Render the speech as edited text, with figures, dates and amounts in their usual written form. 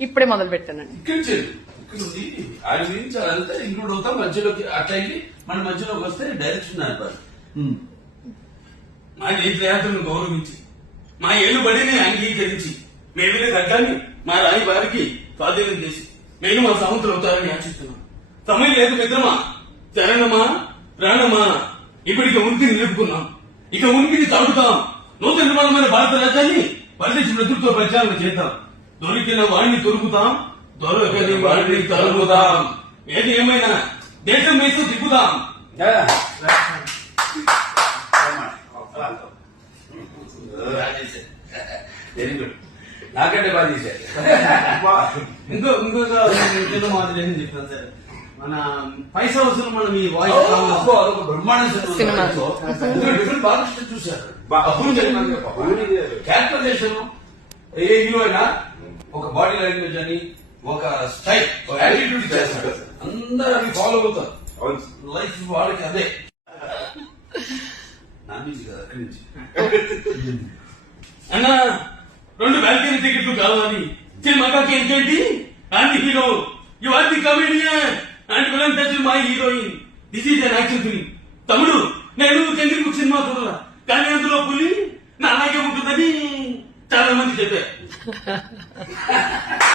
ఇప్పుడే మొదలు పెట్టానండి. ఆయన గురించి అదంతా ఇంక్లూడ్ అవుతాం మధ్యలోకి అట్లా వెళ్ళి మన మధ్యలోకి వస్తే డైరెక్షన్ నడిపారు. మా తీర్థయాత్రను గౌరవించి మా ఏలుబడిని అంగీకరించి మేమే గడ్డాన్ని మా రాయి వారికి స్వాధీనం చేసి మేము మా సముద్రం అవుతారని ఆశిస్తున్నాం. సమయం లేదు మిత్రమా, చరణమా ప్రాణమా, ఇప్పటికి ఉనికిని నిలుపుకున్నాం, ఇక ఉనికిని తాగుతాం. నూతన నిర్మాణమైన భారత రాజ్యాన్ని పరదేశ నేతృత్వ ప్రచారణ చేద్దాం. దొరికిన వాడిని దొరుకుతాం, దొరకని వాడిని తరుముదాం. ఏది ఏమైనా దేశం వేసి తిప్పుదాం. వెరీ గుడ్, నాకంటే బాగా చేశారు. ఇంకొక చిన్న మాదిరి ఏం చెప్తాను సార్, మన పైసా వసూలు మనం ఈ వాయిస్ బ్రహ్మాండ డిఫరెంట్ బాగా చూశారు. క్యాల్కులేషన్ ఏ హీరో అయినా ఒక బాడీ లాంగ్వేజ్ అని ఒక స్టైల్ యాటిట్యూడ్ చేస్తాడు, అందరూ అవి ఫాలో అవుతారు. లైఫ్ వాళ్ళకి అదే నాన్వేజ్ కదా అక్కడి నుంచి. అన్నా 2 బ్యాల్కనీ టికెట్లు కావాలి సినిమాకి. ఏంటంటి anti hero, you are the comedian and villain touch my heroine. This is an action film. తమ్ముడు, నేను చంద్రముఖి సినిమా చూడాల, కానీ అందులో పులి నా అలాగే ఉంటుందని చాలా మంది చెప్పారు.